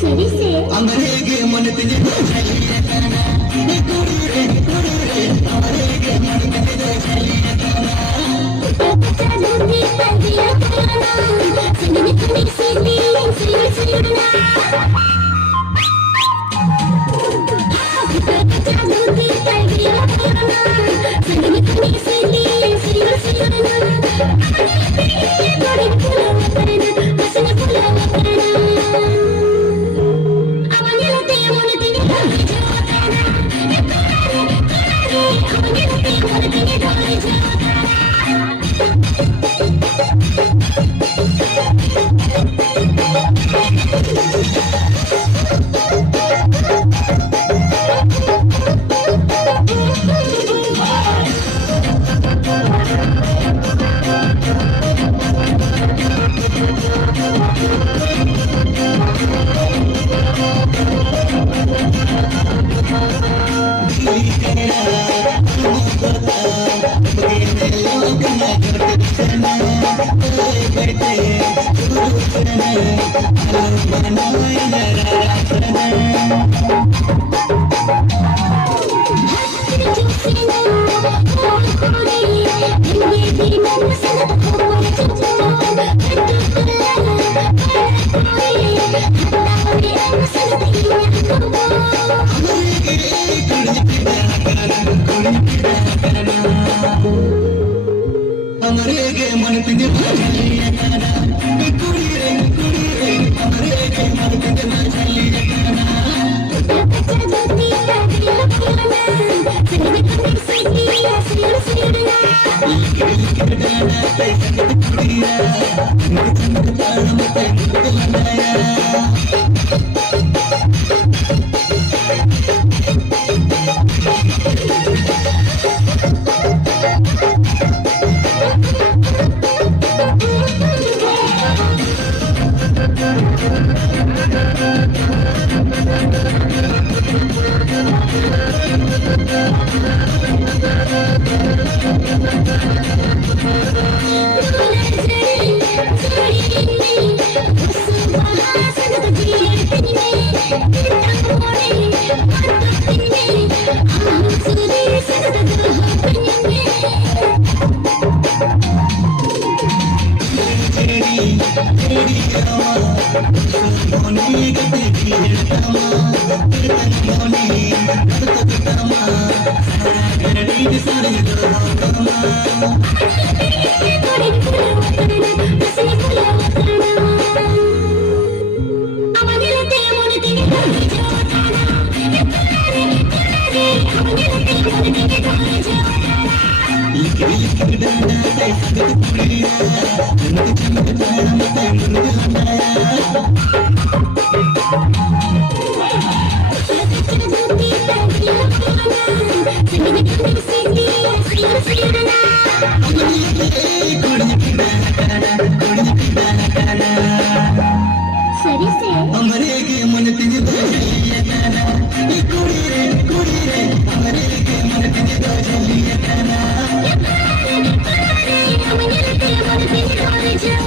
सही से अमरेगे मन तुझे तो चाहिए करना कुड़ी रे अमरेगे मन तुझे तो चाहिए करना चलूंगी तबिया करना जिंदगी थोड़ी सी दिल से छुड़ना चलूंगी तबिया करना जिंदगी थोड़ी सी दिल से छुड़ना थोड़ी फुलावा करना हंसने फुलावा करना अमरेगे मन तुझे तो चाहिए करना कुड़ी रे अमरेगे मन तुझे तो चाहिए करना चलूंगी तबिया करना जिंदगी थोड़ी सी दिल से छुड़ना सही से अमरेगे मन तुझे तो चाहिए करना कुड़ी रे अमरेगे मन तुझे तो चाहिए करना I'm